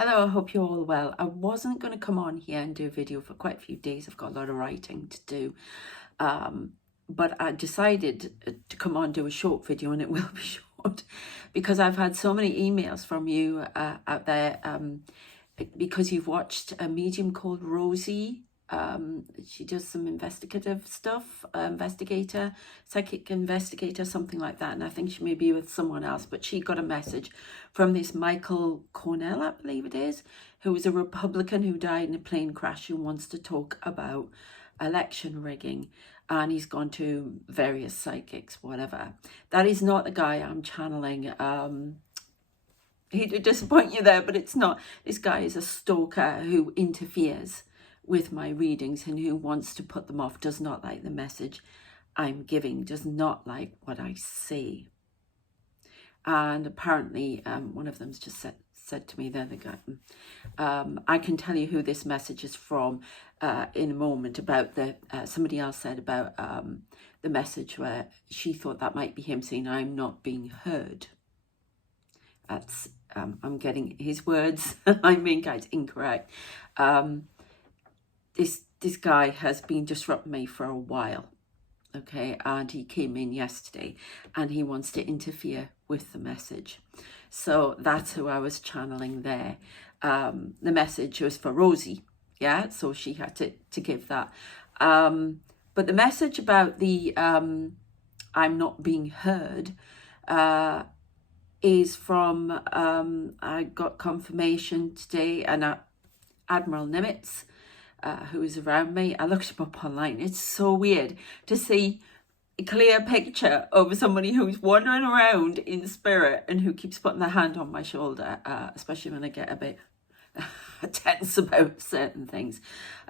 Hello, I hope you're all well. I wasn't going to come on here and do a video for quite a few days. I've got a lot of writing to do. But I decided to come on and do a short video, and it will be short because I've had so many emails from you out there because you've watched a medium called Rosie. She does some investigative stuff, psychic investigator, something like that. And I think she may be with someone else, but she got a message from this Michael Cornell, I believe it is, who was a Republican who died in a plane crash, who wants to talk about election rigging. And he's gone to various psychics, whatever. That is not the guy I'm channeling. He'd disappoint you there, but it's not. This guy is a stalker who interferes with my readings and who wants to put them off, does not like the message I'm giving, does not like what I say. And apparently one of them's just said to me, there they go. I can tell you who this message is from in a moment. About the somebody else said about the message where she thought that might be him saying, I'm not being heard. That's I'm getting his words. I mean, guys, incorrect. This guy has been disrupting me for a while, okay, and he came in yesterday and he wants to interfere with the message. So that's who I was channeling there. The message was for Rosie, yeah, so she had to give that. But the message about the I'm not being heard is from, I got confirmation today, and Admiral Nimitz, who is around me. I looked him up online. It's so weird to see a clear picture of somebody who's wandering around in spirit and who keeps putting their hand on my shoulder, especially when I get a bit tense about certain things.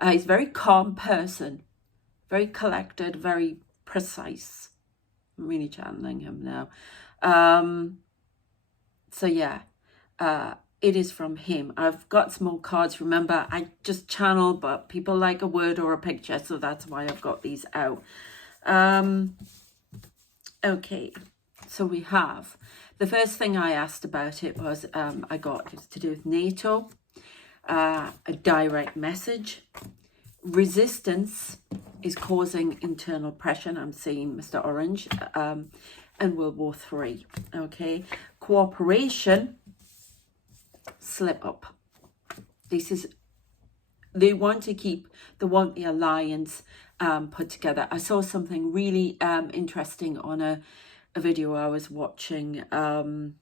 He's a very calm person, very collected, very precise. I'm really channeling him now. So yeah, it is from him. I've got some more cards. Remember, I just channel, but people like a word or a picture, so that's why I've got these out. Okay, so we have, the first thing I asked about it was, I got it's to do with Nato, a direct message. Resistance is causing internal pressure. I'm seeing Mr. Orange, and World War III. Okay, cooperation, slip up. This is, they want the alliance put together. I saw something really interesting on a video I was watching. I don't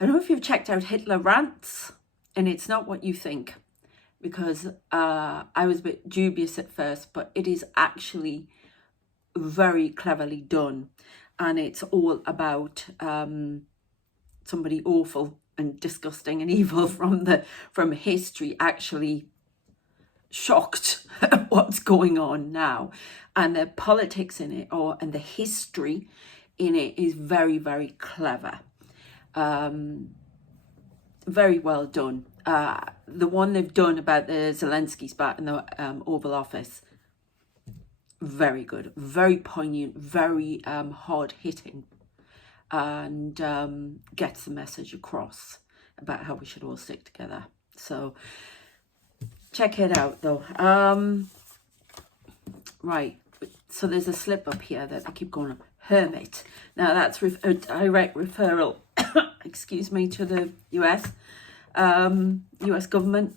know if you've checked out Hitler Rants, and it's not what you think, because I was a bit dubious at first, but it is actually very cleverly done, and it's all about somebody awful and disgusting and evil from history actually shocked at what's going on now, and the politics in it, and the history in it is very, very clever, very well done. The one they've done about the Zelensky spat in the Oval Office, very good, very poignant, very hard hitting, and gets the message across about how we should all stick together. So check it out though. Right, so there's a slip up here that I keep going up. Hermit. Now that's a direct referral excuse me, to the US government.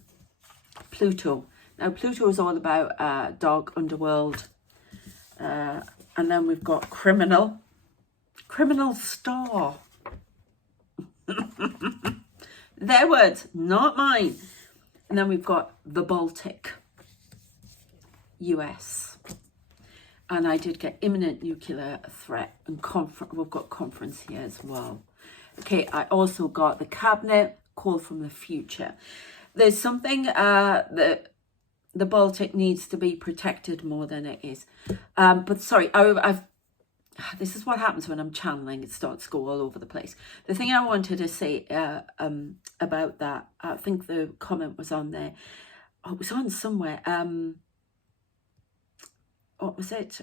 Pluto. Now Pluto is all about dark underworld, and then we've got criminal star. Their words, not mine. And then we've got the Baltic, US. And I did get imminent nuclear threat, and we've got conference here as well. Okay, I also got the cabinet, call from the future. There's something that the Baltic needs to be protected more than it is. But sorry, this is what happens when I'm channeling. It starts to go all over the place. The thing I wanted to say about that, I think the comment was on there. Oh, it was on somewhere. What was it?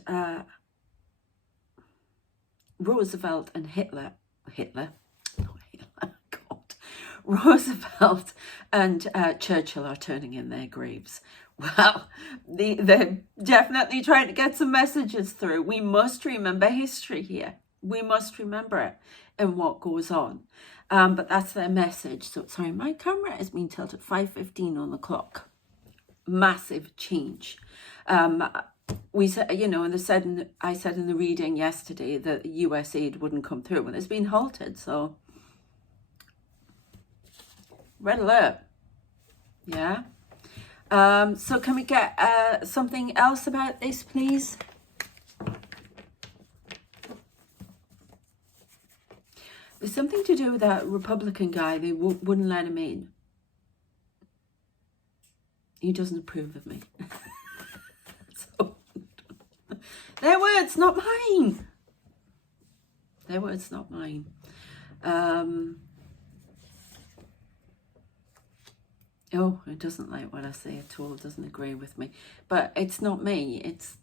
Roosevelt and Hitler. God. Roosevelt and Churchill are turning in their graves. Well, they're definitely trying to get some messages through. We must remember history here. We must remember it and what goes on. But that's their message. So, sorry, my camera has been tilted 5:15 on the clock. Massive change. We said, you know, and I said in the reading yesterday that US aid wouldn't come through, and it's been halted. So, red alert. Yeah. So can we get something else about this, please? There's something to do with that Republican guy. They wouldn't let him in. He doesn't approve of me. So, their words, not mine. Their words, not mine. Oh, it doesn't like what I say at all, doesn't agree with me. But it's not me, it's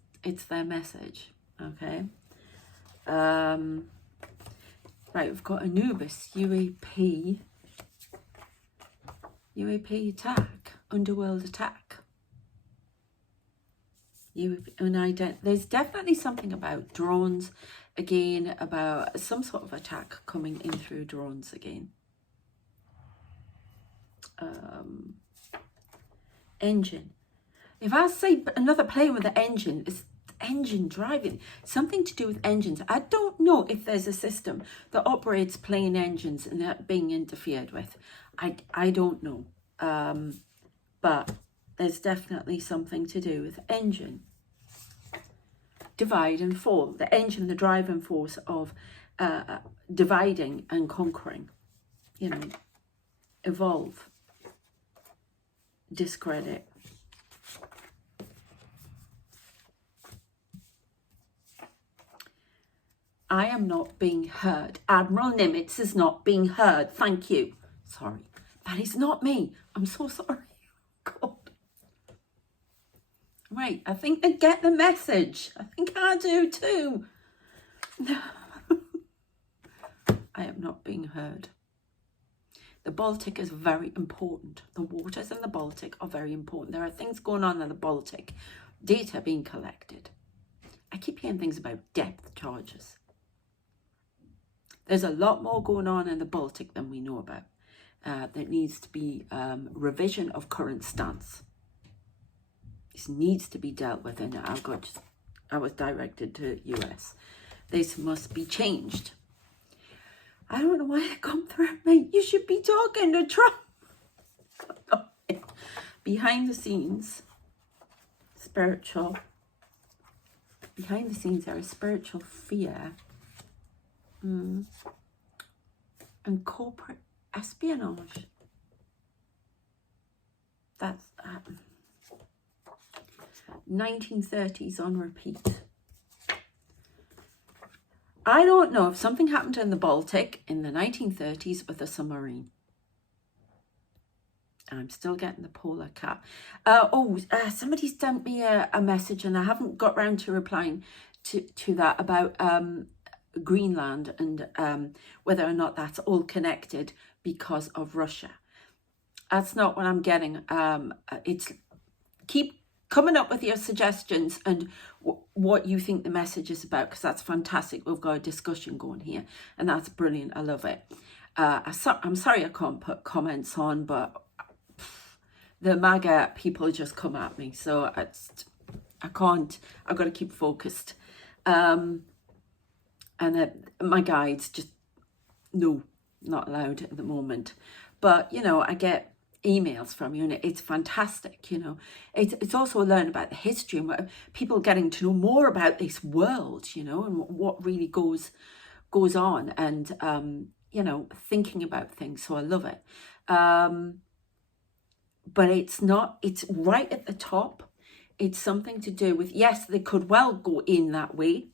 their message, okay? Right, we've got Anubis, UAP attack, underworld attack. There's definitely something about drones, again, about some sort of attack coming in through drones again. Engine. If I say another plane with the engine, is engine driving, something to do with engines. I don't know if there's a system that operates plane engines and that being interfered with. I don't know. But there's definitely something to do with engine. Divide and fall. The engine, the driving force of dividing and conquering. You know, evolve. Discredit. I am not being heard. Admiral Nimitz is not being heard. Thank you. Sorry. That is not me. I'm so sorry. God. Right. I think they get the message. I think I do too. I am not being heard. The Baltic is very important. The waters in the Baltic are very important. There are things going on in the Baltic. Data being collected. I keep hearing things about depth charges. There's a lot more going on in the Baltic than we know about. There needs to be revision of current stance. This needs to be dealt with, and I was directed to US. This must be changed. I don't know why I come through, mate. You should be talking to Trump. Behind the scenes, spiritual. Behind the scenes, there is spiritual fear. And corporate espionage. That's 1930s on repeat. I don't know if something happened in the Baltic in the 1930s with a submarine. I'm still getting the polar cap. Somebody sent me a message and I haven't got round to replying to that about Greenland and whether or not that's all connected because of Russia. That's not what I'm getting. It's keep coming up with your suggestions and what you think the message is about, because that's fantastic. We've got a discussion going here and that's brilliant. I love it. I'm sorry I can't put comments on, but the MAGA people just come at me, so I've got to keep focused. And my guides just, no, not allowed at the moment. But, you know, I get emails from you and it's fantastic, you know. It's also learn about the history and people getting to know more about this world, you know, and what really goes on and, you know, thinking about things. So I love it. But it's right at the top. It's something to do with, yes, they could well go in that way,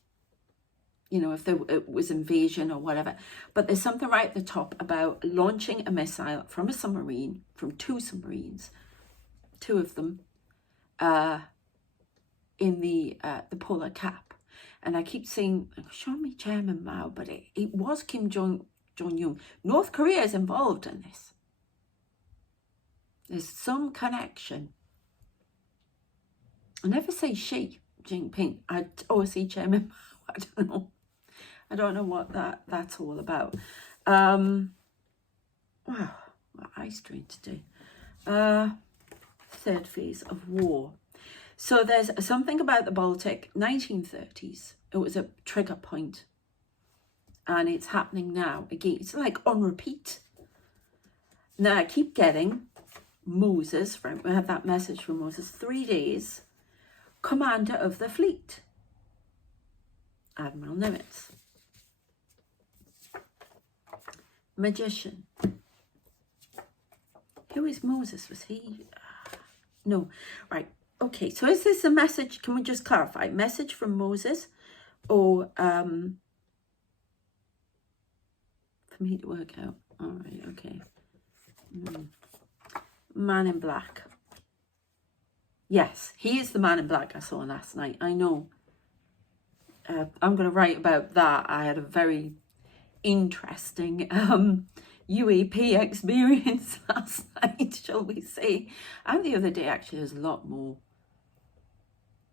you know, if it was invasion or whatever. But there's something right at the top about launching a missile from a submarine, from two submarines, two of them, in the polar cap. And I keep saying, show me Chairman Mao, but it was Kim Jong-un. North Korea is involved in this. There's some connection. I never say Xi Jinping. I always say Chairman. I don't know. I don't know what that's all about. Wow, what eye strain today. Third phase of war. So there's something about the Baltic, 1930s. It was a trigger point. And it's happening now again. It's like on repeat. Now I keep getting Moses, right? We have that message from Moses, 3 days, commander of the fleet, Admiral Nimitz. Magician. Who is Moses? Was he? No. Right. Okay. So is this a message? Can we just clarify? Message from Moses or for me to work out? All right. Okay. Man in Black. Yes, he is the man in black I saw last night. I know. I'm going to write about that. I had a very interesting UAP experience last night, shall we say. And the other day, actually, there's a lot more.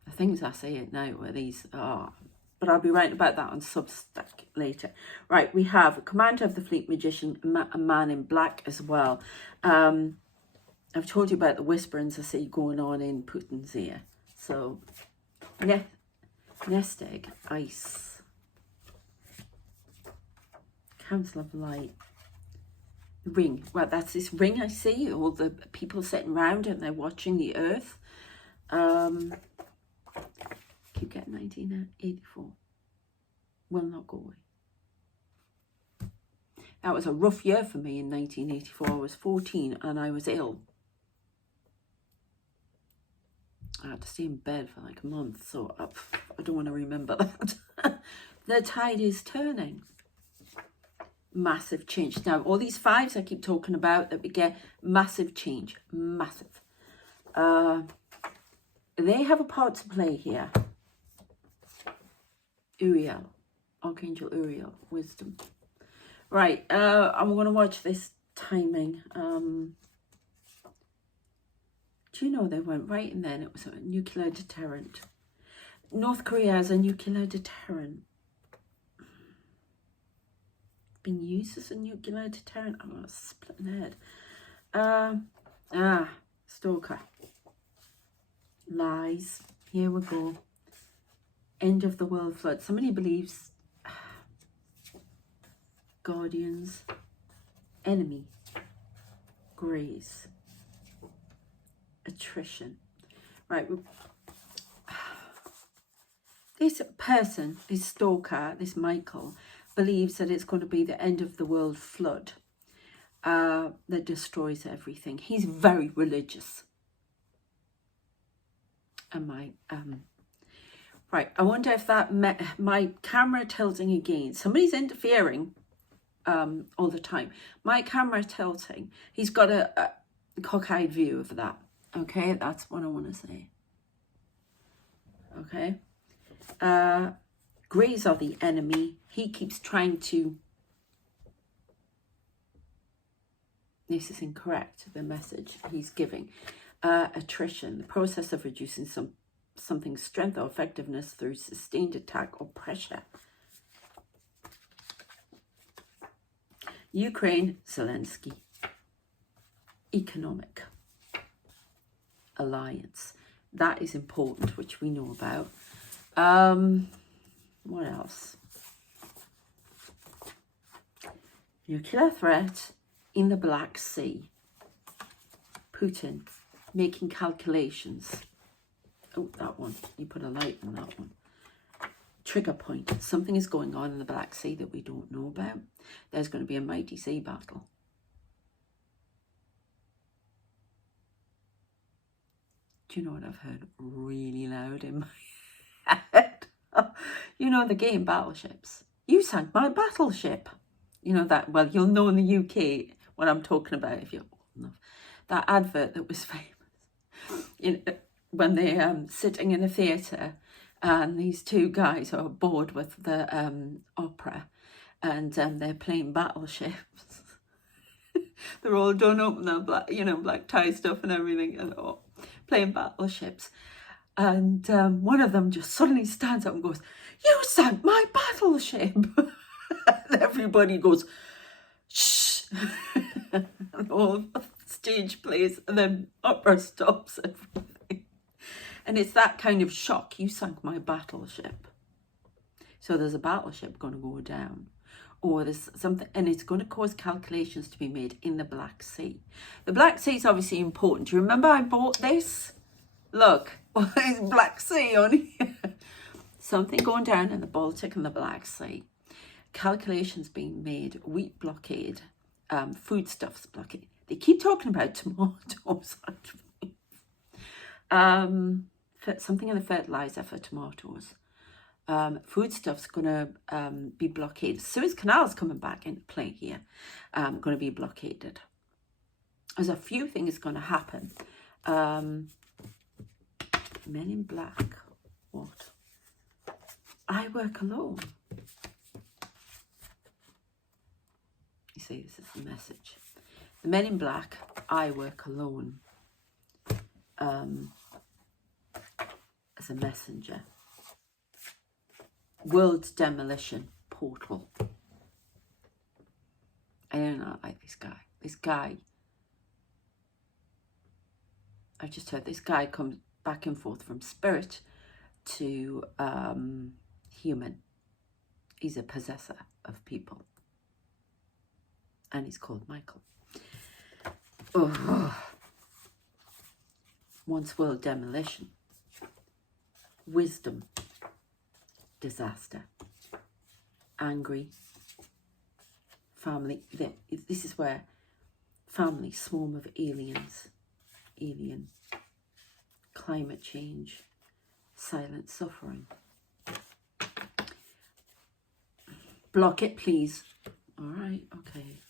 The things I say at night were these are. But I'll be writing about that on Substack later. Right, we have a commander of the fleet, magician, a man in black as well. I've told you about the whisperings I see going on in Putin's ear. So, nest egg, ice. Council of Light. Ring. Well, that's this ring I see. All the people sitting around and they're watching the earth. Keep getting 1984. Will not go away. That was a rough year for me in 1984. I was 14 and I was ill. I had to stay in bed for like a month, so I don't want to remember that. The tide is turning. Massive change. Now, all these fives I keep talking about that we get, massive change. Massive. They have a part to play here. Uriel. Archangel Uriel. Wisdom. Right. I'm going to watch this timing. Do you know they went right in then? It was a nuclear deterrent. North Korea has a nuclear deterrent. Being used as a nuclear deterrent. I'm going to split my head. Stalker. Lies. Here we go. End of the world flood. Somebody believes guardians. Enemy. Grace. Attrition. Right. This person, this stalker, this Michael, believes that it's going to be the end of the world flood that destroys everything. He's very religious. And right, I wonder if that my camera tilting again. Somebody's interfering all the time. My camera tilting. He's got a cockeyed view of that. Okay, that's what I want to say. Okay. Greys are the enemy. He keeps trying to... This is incorrect, the message he's giving. Attrition, the process of reducing something's strength or effectiveness through sustained attack or pressure. Ukraine, Zelensky. Economic alliance. That is important, which we know about. What else? Nuclear threat in the Black Sea. Putin making calculations. Oh, that one. You put a light on that one. Trigger point. Something is going on in the Black Sea that we don't know about. There's going to be a mighty sea battle. Do you know what I've heard really loud in my head? You know the game Battleships. You sank my battleship. You know that, well, you'll know in the UK what I'm talking about if you're old enough. That advert that was famous when they're sitting in a theatre and these two guys are bored with the opera and they're playing battleships. They're all done up in their black, black tie stuff and everything, and playing battleships. And one of them just suddenly stands up and goes, "You sank my battleship!" And everybody goes, "Shh!" And all the stage plays, and then opera stops everything. And it's that kind of shock. You sank my battleship. So there's a battleship going to go down. Or there's something, and it's going to cause calculations to be made in the Black Sea. The Black Sea is obviously important. Do you remember I bought this? Look, it's Black Sea on here. Something going down in the Baltic and the Black Sea. Calculations being made, wheat blockade, foodstuffs blockade. They keep talking about tomatoes. Something in the fertilizer for tomatoes. Foodstuffs going to be blockaded. Suez Canal's coming back into play here. Going to be blockaded. There's a few things going to happen. Men in Black. What? I work alone. You see, this is the message. The Men in Black, I work alone. As a messenger. World demolition portal. I do not like this guy. This guy, I've just heard this guy comes back and forth from spirit to human. He's a possessor of people. And he's called Michael. Oh. Once world demolition. Wisdom. Disaster. Angry. Family. This is where family, swarm of aliens. Alien. Climate change. Silent suffering. Block it, please. All right, okay.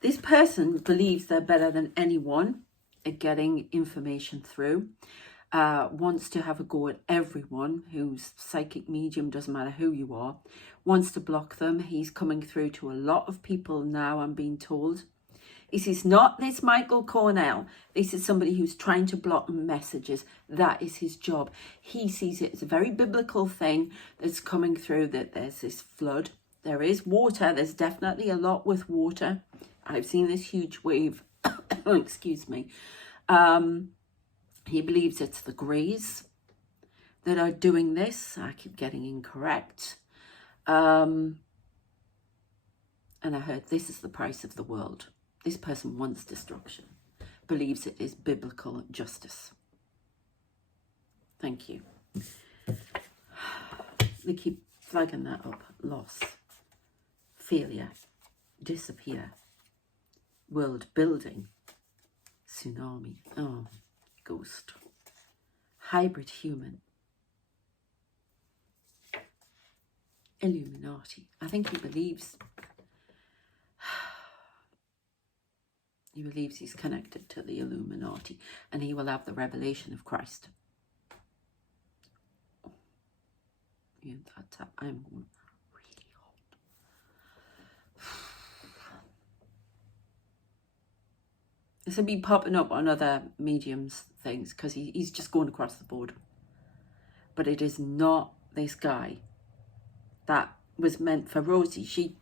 This person believes they're better than anyone at getting information through. Wants to have a go at everyone who's psychic medium, doesn't matter who you are. Wants to block them. He's coming through to a lot of people now, I'm being told. This is not this Michael Cornell. This is somebody who's trying to block messages. That is his job. He sees it as a very biblical thing that's coming through, that there's this flood. There is water. There's definitely a lot with water. I've seen this huge wave. Excuse me. He believes it's the Greys that are doing this. I keep getting incorrect. And I heard this is the price of the world. This person wants destruction, believes it is biblical justice. Thank you. They keep flagging that up. Loss, failure, disappear, world building, tsunami, ghost, hybrid human, Illuminati. I think he believes he's connected to the Illuminati, and he will have the revelation of Christ. Yeah, I'm going really hot. This will be popping up on other mediums things because he's just going across the board. But it is not this guy. That was meant for Rosie. She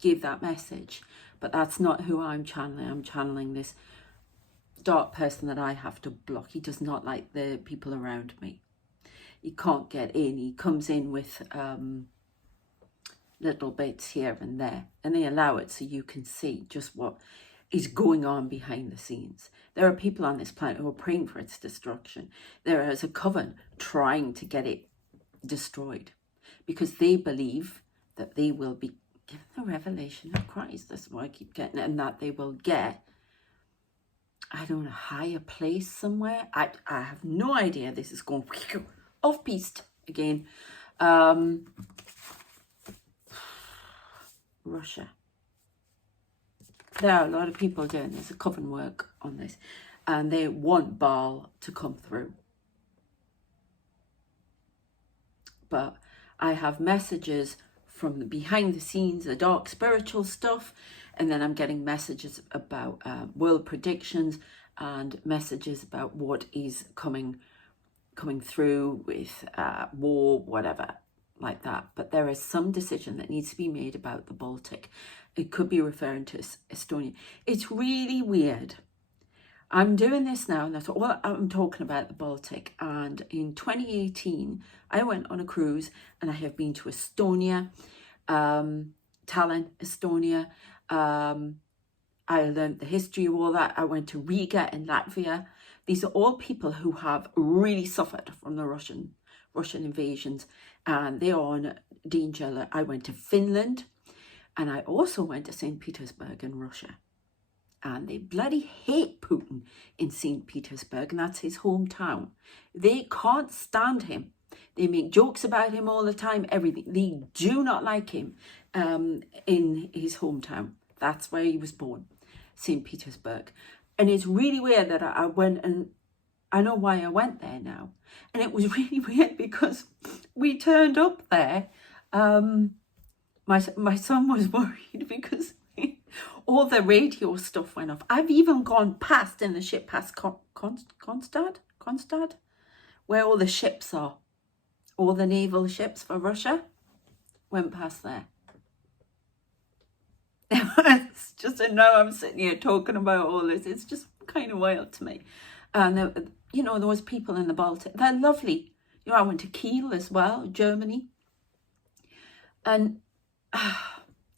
gave that message. But that's not who I'm channeling. I'm channeling this dark person that I have to block. He does not like the people around me. He can't get in. He comes in with little bits here and there. And they allow it so you can see just what is going on behind the scenes. There are people on this planet who are praying for its destruction. There is a coven trying to get it destroyed. Because they believe that they will be given the revelation of Christ. That's why I keep getting it. And that they will get, I don't know, a higher place somewhere. I have no idea. This is going off piste again. Russia. There are a lot of people doing this, a coven work on this. And they want Baal to come through. But I have messages from the behind the scenes, the dark spiritual stuff, and then I'm getting messages about world predictions and messages about what is coming through with war, whatever, like that. But there is some decision that needs to be made about the Baltic. It could be referring to Estonia. It's really weird. I'm doing this now, and that's all I'm talking about, the Baltic. And in 2018, I went on a cruise, and I have been to Estonia, Tallinn, Estonia. I learned the history of all that. I went to Riga in Latvia. These are all people who have really suffered from the Russian invasions, and they are on danger. I went to Finland, and I also went to St. Petersburg in Russia. And they bloody hate Putin in St. Petersburg, and that's his hometown. They can't stand him. They make jokes about him all the time, everything. They do not like him in his hometown. That's where he was born, St. Petersburg. And it's really weird that I went, and I know why I went there now. And it was really weird because we turned up there. My son was worried because all the radio stuff went off. I've even gone past in the ship past Kronstadt, where all the ships are. All the naval ships for Russia went past there. It's just, I know I'm sitting here talking about all this. It's just kind of wild to me. And, you know, there was people in the Baltic. They're lovely. You know, I went to Kiel as well, Germany. And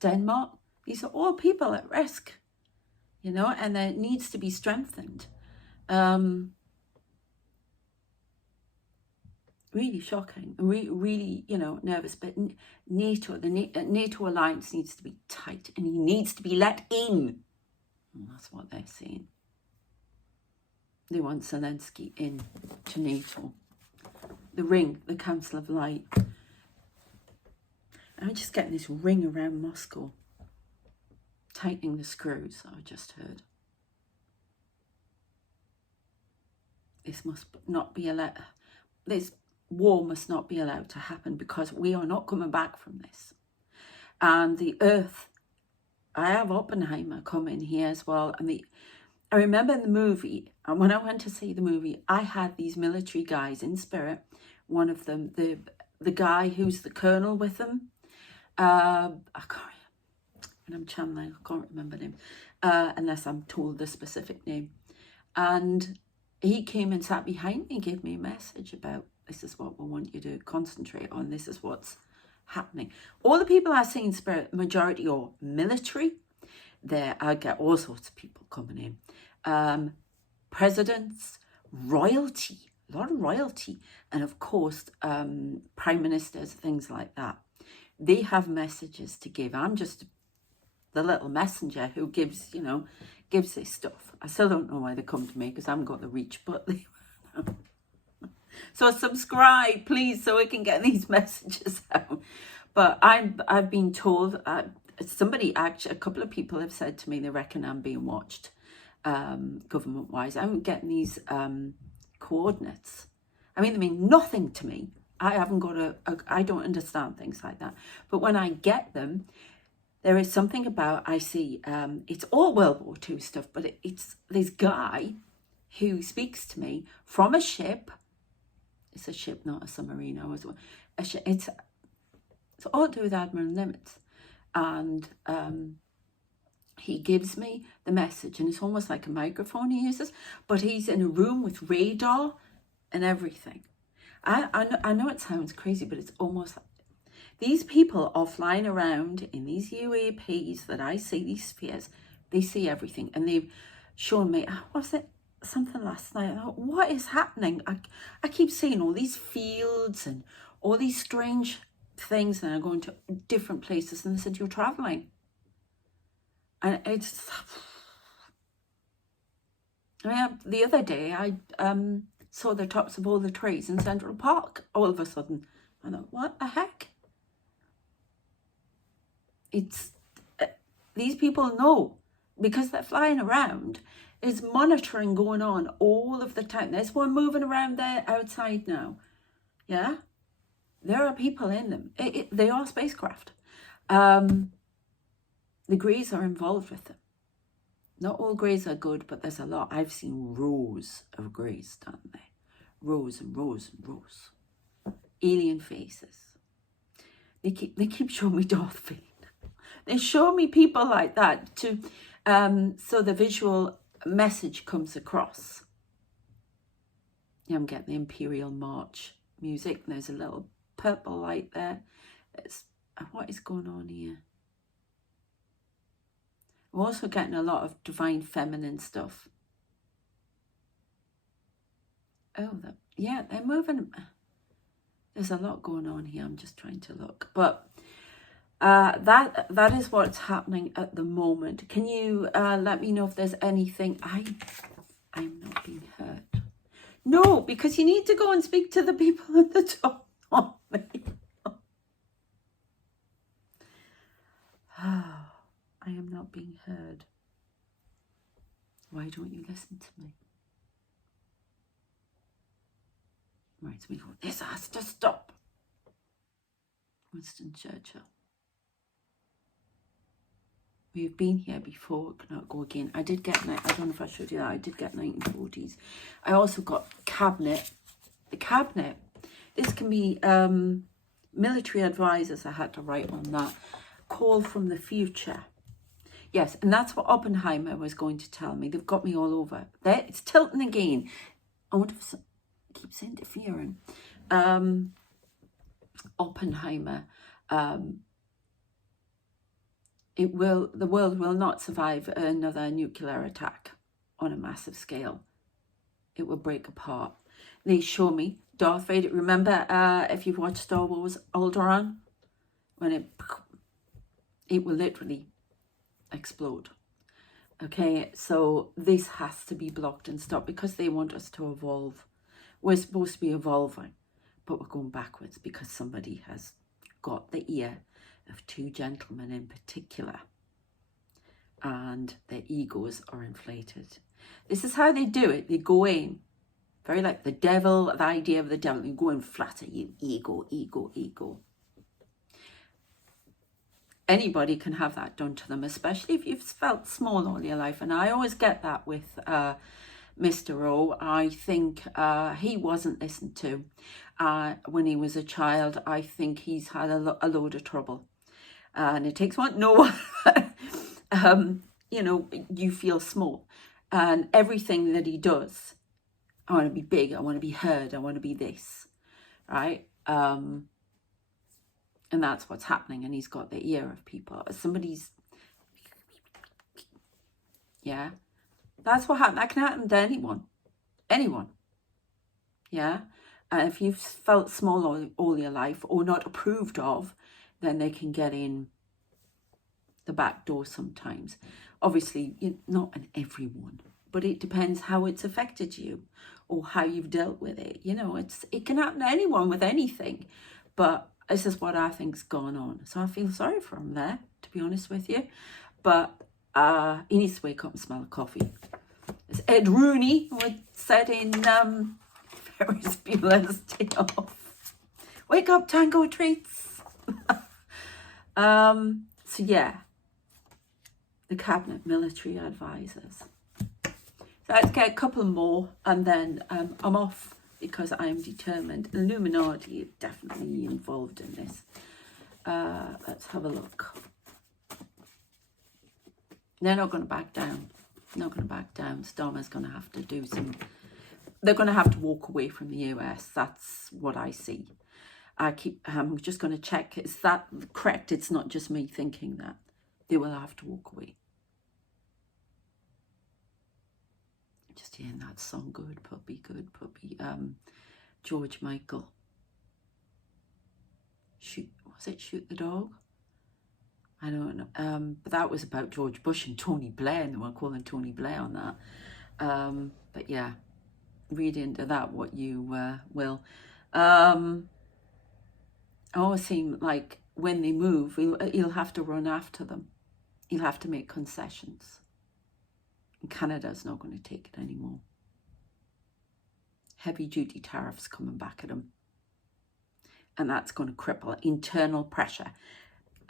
Denmark. These are all people at risk, you know, and it needs to be strengthened. Really shocking, really, you know, nervous. But NATO, the NATO alliance needs to be tight, and he needs to be let in. And that's what they're saying. They want Zelensky in to NATO. The ring, the Council of Light. I'm just getting this ring around Moscow. Tightening the screws, I just heard. This must not be allowed. This war must not be allowed to happen, because we are not coming back from this. And the earth, I have Oppenheimer coming here as well. And I remember in the movie, and when I went to see the movie, I had these military guys in spirit. One of them, the guy who's the colonel with them, I can't. And I'm channeling, I can't remember him, unless I'm told the specific name. And he came and sat behind me and gave me a message about, this is what we want you to concentrate on, this is what's happening. All the people I see in spirit, majority are military. There, I get all sorts of people coming in. Presidents, royalty, a lot of royalty, and of course, prime ministers, things like that. They have messages to give. I'm just the little messenger who gives, you know, gives this stuff. I still don't know why they come to me, because I haven't got the reach, but they so subscribe, please, so we can get these messages out. But I've been told, somebody, actually, a couple of people have said to me they reckon I'm being watched, government-wise. I'm getting these coordinates. I mean, they mean nothing to me. I haven't got I don't understand things like that. But when I get them, there is something about, I see, it's all World War II stuff, but it's this guy who speaks to me from a ship. It's a ship, not a submarine. It's all to do with Admiral Nimitz. And he gives me the message, and it's almost like a microphone he uses, but he's in a room with radar and everything. I know it sounds crazy, but it's almost like, these people are flying around in these UAPs that I see, these spheres. They see everything. And they've shown me, was it something last night? I thought, what is happening? I keep seeing all these fields and all these strange things, and I'm going to different places. And they said, you're traveling. And it's, I mean, the other day, I saw the tops of all the trees in Central Park all of a sudden. I thought, what the heck? It's, these people know, because they're flying around. There's monitoring going on all of the time. There's one moving around there outside now. Yeah? There are people in them. They are spacecraft. The Greys are involved with them. Not all Greys are good, but there's a lot. I've seen rows of Greys down there. Rows and rows and rows. Alien faces. They keep showing me Darth Vader. They show me people like that to so the visual message comes across. Yeah, I'm getting the Imperial March music. And there's a little purple light there. What is going on here? I'm also getting a lot of divine feminine stuff. Oh, yeah, they're moving. There's a lot going on here. I'm just trying to look. But that is what's happening at the moment. Can you let me know if there's anything? I'm not being heard. No, because you need to go and speak to the people at the top. Not me. I am not being heard. Why don't you listen to me? Reminds me, this has to stop. Winston Churchill. We've been here before, cannot go again. I did get, I don't know if I showed you that, I did get 1940s. I also got cabinet. The cabinet, this can be military advisors. I had to write on that. Call from the future. Yes, and that's what Oppenheimer was going to tell me. They've got me all over. There, it's tilting again. I wonder if it keeps interfering. Oppenheimer. The world will not survive another nuclear attack on a massive scale. It will break apart. They show me Darth Vader. Remember, if you've watched Star Wars, Alderaan, when it will literally explode. Okay, so this has to be blocked and stopped because they want us to evolve. We're supposed to be evolving, but we're going backwards because somebody has got the ear of two gentlemen in particular, and their egos are inflated. This is how they do it. They go in, very like the devil, the idea of the devil. You go in flatter you, ego, ego, ego. Anybody can have that done to them, especially if you've felt small all your life. And I always get that with Mr. O. I think he wasn't listened to when he was a child. I think he's had a load of trouble. And it takes one, no, you know, you feel small. And everything that he does, I want to be big, I want to be heard, I want to be this, right? And that's what's happening. And he's got the ear of people. Somebody's, yeah, that's what happened. That can happen to anyone. Anyone. Yeah. And if you've felt small all your life or not approved of, then they can get in the back door sometimes. Obviously, not in everyone, but it depends how it's affected you or how you've dealt with it. You know, it can happen to anyone with anything, but this is what I think's gone on. So I feel sorry for him there, to be honest with you. But he needs to wake up and smell of coffee. As Ed Rooney said in Ferris Bueller's Day Off. Wake up, Tango Treats. So yeah, the cabinet military advisors. So let's get a couple more and then I'm off because I am determined. Illuminati are definitely involved in this. Let's have a look. They're not going to back down. Not going to back down. Starmer's going to have to do some... They're going to have to walk away from the US. That's what I see. I'm just going to check, is that correct? It's not just me thinking that. They will have to walk away. Just hearing that song, Good Puppy, Good Puppy. George Michael. Was it Shoot the Dog? I don't know. But that was about George Bush and Tony Blair, and they were calling Tony Blair on that. But yeah, read into that what you will. I always seem like when they move, he'll have to run after them. He'll have to make concessions. And Canada's not going to take it anymore. Heavy duty tariffs coming back at him. And that's going to cripple internal pressure.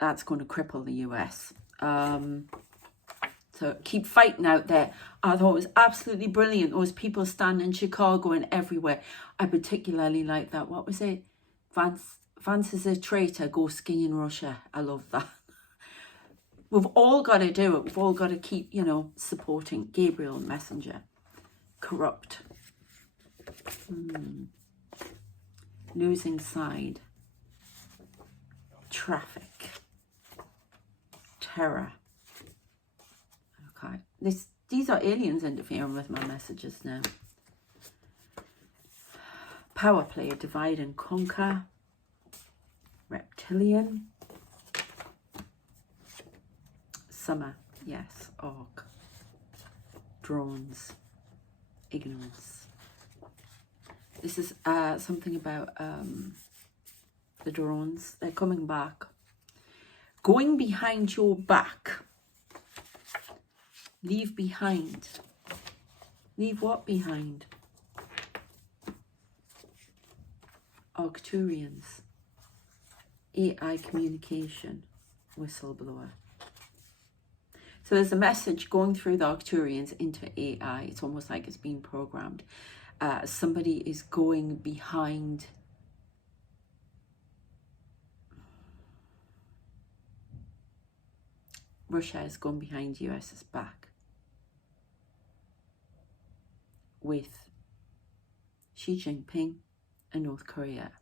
that's going to cripple the US. So keep fighting out there. I thought it was absolutely brilliant. Those people standing in Chicago and everywhere. I particularly like that. What was it? Vance is a traitor. Go ski in Russia. I love that. We've all got to do it. We've all got to keep, you know, supporting Gabriel Messenger. Corrupt. Losing side. Traffic. Terror. Okay. These are aliens interfering with my messages now. Power play. Divide and conquer. Reptilian. Summer, yes. Arc. Drones. Ignorance. This is something about the drones. They're coming back. Going behind your back. Leave behind. Leave what behind? Arcturians. AI communication. Whistleblower. So there's a message going through the Arcturians into AI. It's almost like it's being programmed. Somebody is going behind. Russia is going behind US's back with Xi Jinping and North Korea.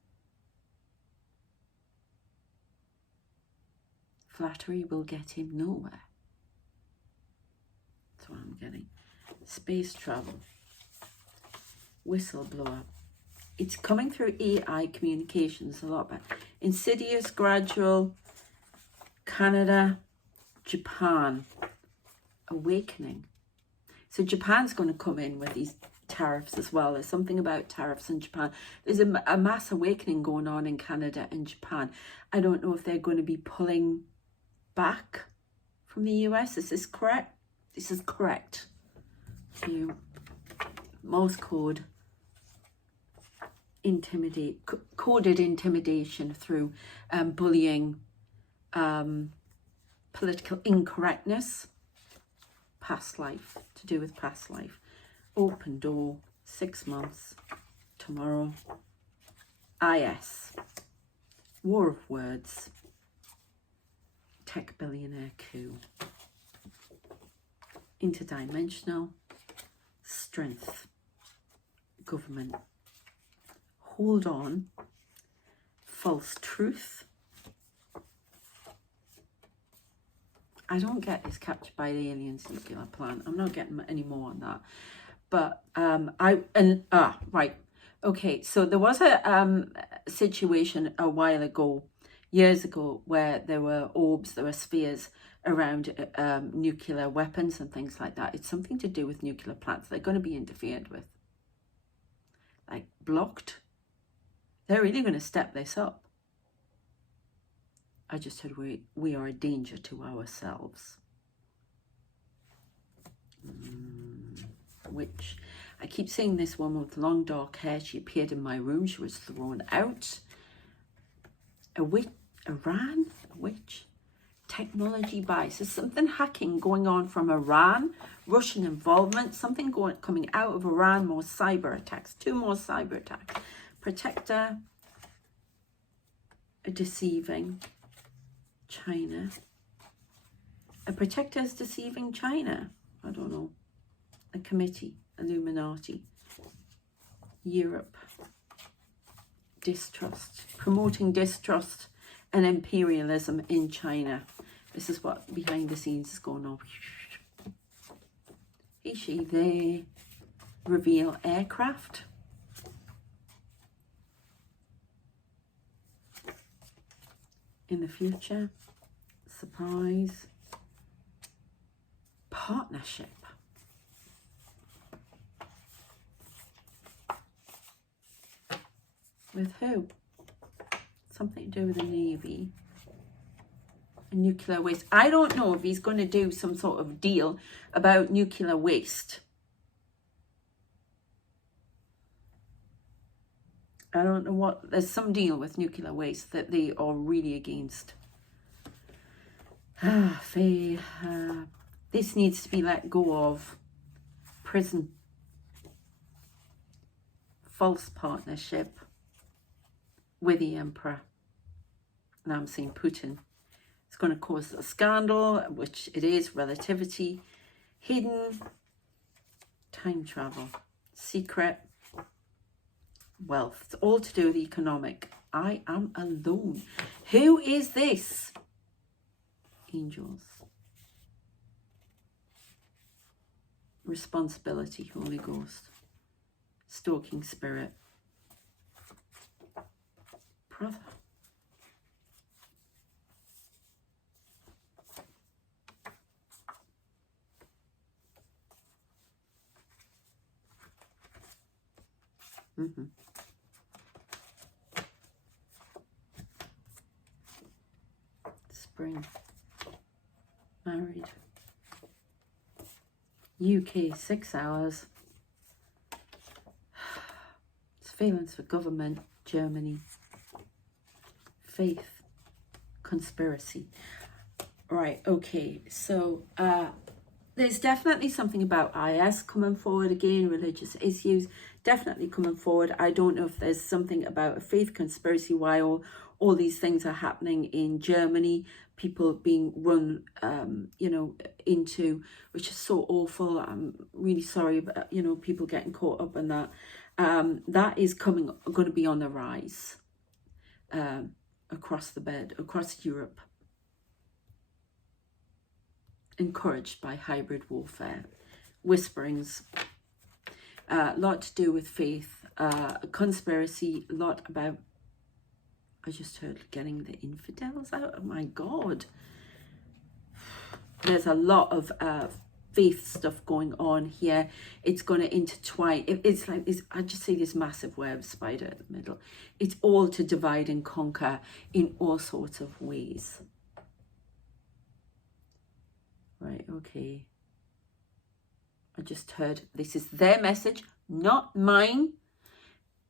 Flattery will get him nowhere. That's what I'm getting. Space travel. Whistleblower. It's coming through AI communications a lot, but insidious, gradual. Canada, Japan. Awakening. So Japan's going to come in with these tariffs as well. There's something about tariffs in Japan. There's a mass awakening going on in Canada and Japan. I don't know if they're going to be pulling back from the US. Is this correct? This is correct. You Morse code. Coded intimidation through bullying, political incorrectness, past life, to do with past life. Open door, 6 months, tomorrow. IS, war of words, tech billionaire coup. Interdimensional, strength, government. Hold on, false truth. I don't get is captured by the aliens nuclear plan. I'm not getting any more on that. But right. Okay, so there was a situation a while ago, years ago, where there were orbs, there were spheres around nuclear weapons and things like that. It's something to do with nuclear plants. They're going to be interfered with. Like blocked. They're really going to step this up. I just said we are a danger to ourselves. Which, I keep seeing this woman with long dark hair. She appeared in my room. She was thrown out. A witch, Iran, a witch. Technology bias. There's something hacking going on from Iran. Russian involvement. Something coming out of Iran. More cyber attacks. 2 more cyber attacks. Protector. A deceiving. China. A protector is deceiving China. I don't know. A committee. Illuminati. Europe. Distrust. Promoting distrust and imperialism in China. This is what behind the scenes is going on. Is she there? Reveal aircraft. In the future. Surprise. Partnership. With who? Something to do with the Navy. And nuclear waste. I don't know if he's going to do some sort of deal about nuclear waste. I don't know what. There's some deal with nuclear waste that they are really against. Faye, this needs to be let go of. Prison. False partnership with the emperor. And I'm seeing Putin. It's going to cause a scandal, which it is. Relativity. Hidden. Time travel. Secret. Wealth. It's all to do with economic. I am alone. Who is this? Angels. Responsibility. Holy Ghost. Stalking spirit. Brother. Spring. Married. UK 6 hours. Surveillance for government. Germany. Faith. Conspiracy. Right, okay, so there's definitely something about IS coming forward again, religious issues definitely coming forward. I don't know if there's something about a faith conspiracy, why all these things are happening in Germany, people being run, you know, into, which is so awful. I'm really sorry, but, you know, people getting caught up in that. That is going to be on the rise across the bed, across Europe. Encouraged by hybrid warfare, whisperings, a lot to do with faith, conspiracy, a lot about, I just heard getting the infidels out. Oh my God. There's a lot of faith stuff going on here. It's going to intertwine. It's like this, I just see this massive web spider in the middle. It's all to divide and conquer in all sorts of ways. Right, okay. I just heard this is their message, not mine.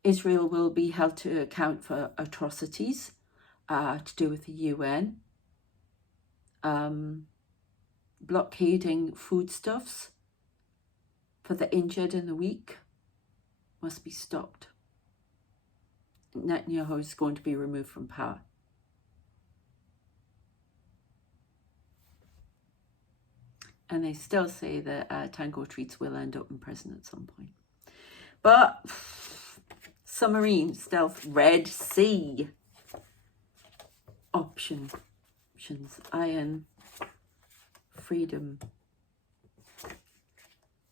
Israel will be held to account for atrocities to do with the UN. Blockading foodstuffs for the injured and the weak must be stopped. Netanyahu is going to be removed from power. And they still say that Tango Treats will end up in prison at some point. But submarine, stealth, Red Sea. Options, iron, freedom.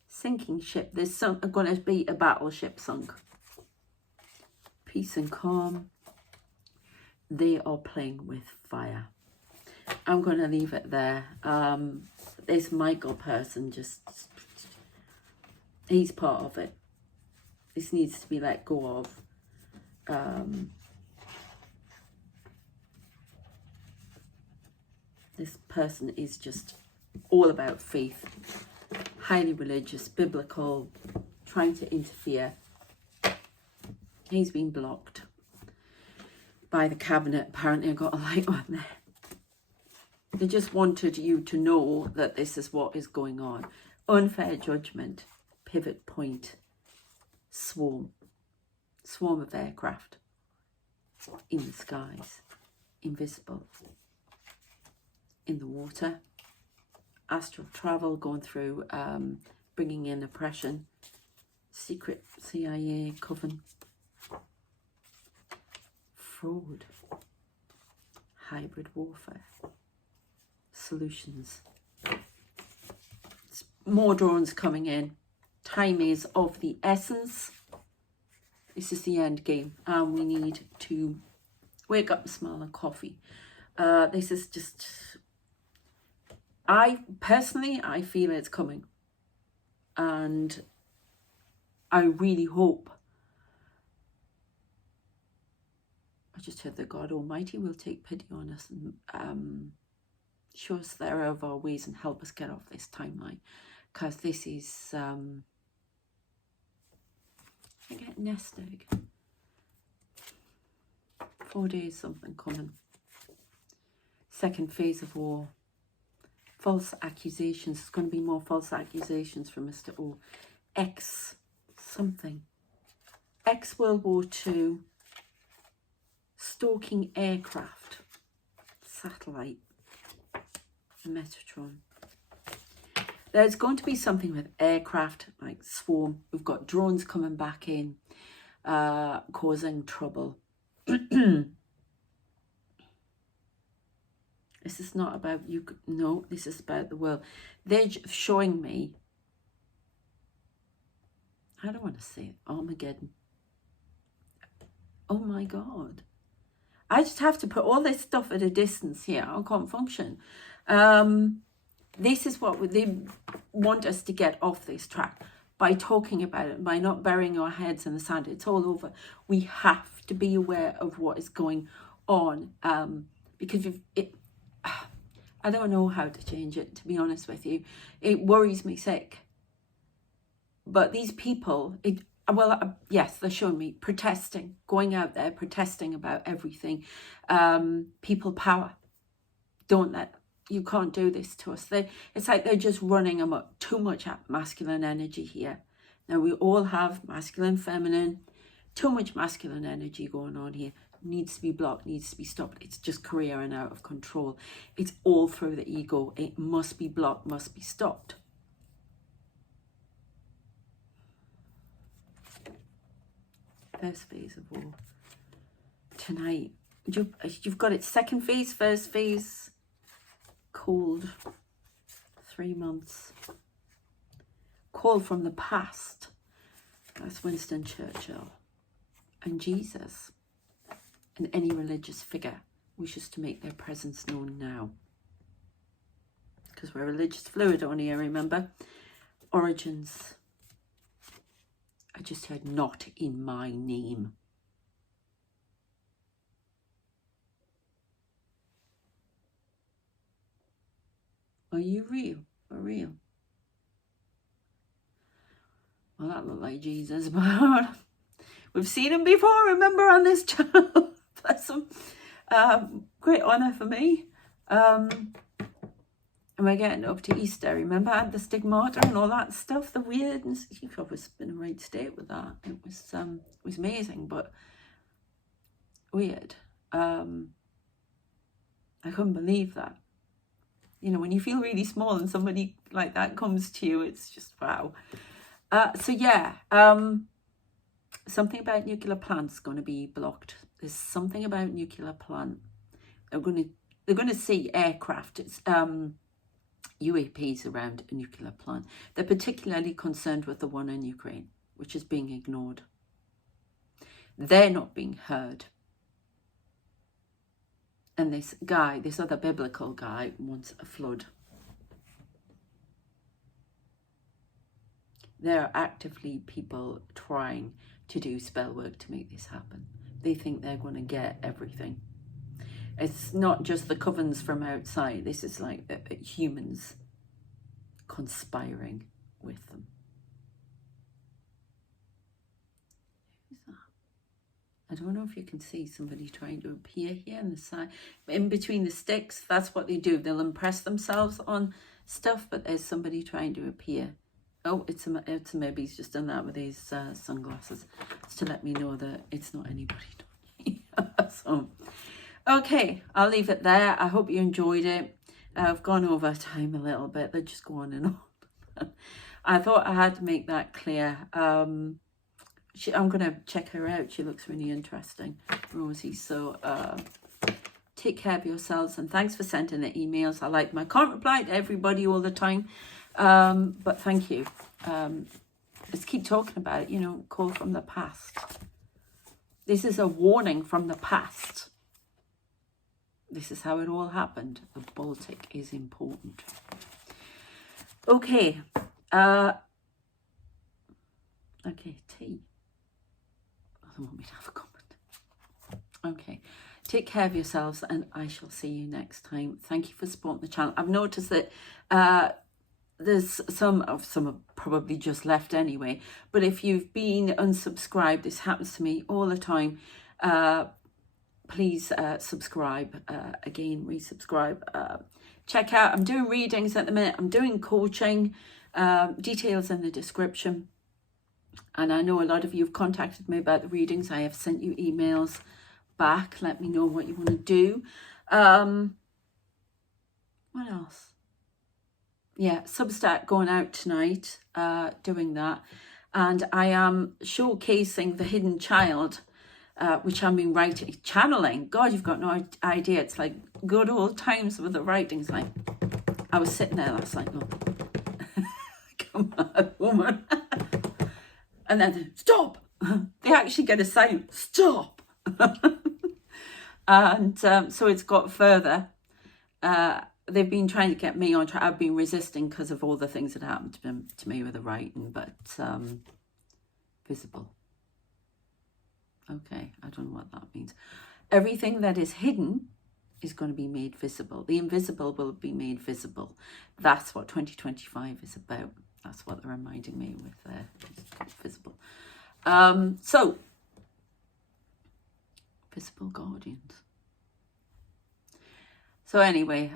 Sinking ship. There's going to be a battleship sunk. Peace and calm. They are playing with fire. I'm going to leave it there. This Michael person, he's part of it. This needs to be let go of. This person is just all about faith, highly religious, biblical, trying to interfere. He's been blocked by the cabinet. Apparently I got a light on there. They just wanted you to know that this is what is going on. Unfair judgment, pivot point, swarm of aircraft in the skies, invisible, in the water, astral travel going through, bringing in oppression, secret CIA coven, fraud, hybrid warfare. Solutions. More drones coming in. Time is of the essence. This is the end game, and we need to wake up and smell the coffee. This is just, I feel it's coming, and I really hope, I just heard that God Almighty will take pity on us and show us the error of our ways and help us get off this timeline, because this is I get nest egg. 4 days something coming. Second phase of war. false accusations. There's going to be more false accusations from Mr. O. Ex something. Ex World War II. Stalking aircraft. Satellite. Metatron. There's going to be something with aircraft, like swarm. We've got drones coming back in, causing trouble. This is not about you. No, this is about the world. They're showing me, I don't want to say it, Armageddon. Oh my God. I just have to put all this stuff at a distance here. I can't function. This is what they want us to get off this track by talking about it, by not burying our heads in the sand. It's all over. We have to be aware of what is going on, because I don't know how to change it, to be honest with you. It worries me sick. But these people, yes, they're showing me protesting, going out there, protesting about everything. People power. You can't do this to us. It's like they're just running amok. Too much masculine energy here. Now, we all have masculine, feminine, too much masculine energy going on here. Needs to be blocked, needs to be stopped. It's just careering out of control. It's all through the ego. It must be blocked, must be stopped. First phase of war. Tonight, you've got it. Second phase, first phase. Cold. 3 months. Call from the past. That's Winston Churchill. And Jesus. And any religious figure wishes to make their presence known now. Because we're religious fluid on here, remember? Origins. I just heard not in my name. Are you real? For real? Well, that looked like Jesus, but we've seen him before, remember, on this channel. Bless him. Great honour for me. And we're getting up to Easter, remember? I had the stigmata and all that stuff, the weirdness. You've always been in a right state with that. It was amazing, but weird. I couldn't believe that. You know, when you feel really small and somebody like that comes to you, it's just wow. So yeah, something about nuclear plants going to be blocked. There's something about nuclear plant. They're going to see aircraft. It's UAPs around a nuclear plant. They're particularly concerned with the one in Ukraine, which is being ignored. They're not being heard. And this other biblical guy, wants a flood. There are actively people trying to do spell work to make this happen. They think they're going to get everything. It's not just the covens from outside. This is like humans conspiring with them. Who's that? I don't know if you can see somebody trying to appear here on the side. In between the sticks, that's what they do. They'll impress themselves on stuff, but there's somebody trying to appear. Oh, it's maybe he's just done that with his sunglasses. It's to let me know that it's not anybody. So, okay, I'll leave it there. I hope you enjoyed it. I've gone over time a little bit. They just go on and on. I thought I had to make that clear. I'm going to check her out. She looks really interesting, Rosie. So take care of yourselves. And thanks for sending the emails. I like them. I can't reply to everybody all the time. But thank you. Let's keep talking about it. You know, call from the past. This is a warning from the past. This is how it all happened. The Baltic is important. Okay. Okay, tea. I don't want me to have a comment. Okay. Take care of yourselves and I shall see you next time. Thank you for supporting the channel. I've noticed that there's some have probably just left anyway, but if you've been unsubscribed, this happens to me all the time, please subscribe, again resubscribe. check out, I'm doing readings at the minute, I'm doing coaching, details in the description. And I know a lot of you have contacted me about the readings. I have sent you emails back. Let me know what you want to do. What else? Yeah, Substack going out tonight, doing that. And I am showcasing The Hidden Child, which I've been writing, channeling. God, you've got no idea. It's like good old times with the writings. Like, I was sitting there last night going, come on, woman. And then, stop. They actually get a sign, stop. And so it's got further. They've been trying to get me on track. I've been resisting because of all the things that happened to me with the writing, but visible. Okay, I don't know what that means. Everything that is hidden is going to be made visible. The invisible will be made visible. That's what 2025 is about. That's what they're reminding me with visible. So, visible guardians. So anyway,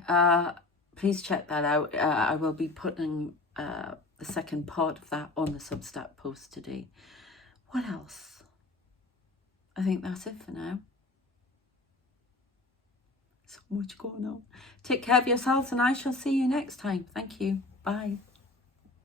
please check that out. I will be putting the second part of that on the Substack post today. What else? I think that's it for now. So much going on. Take care of yourselves and I shall see you next time. Thank you. Bye.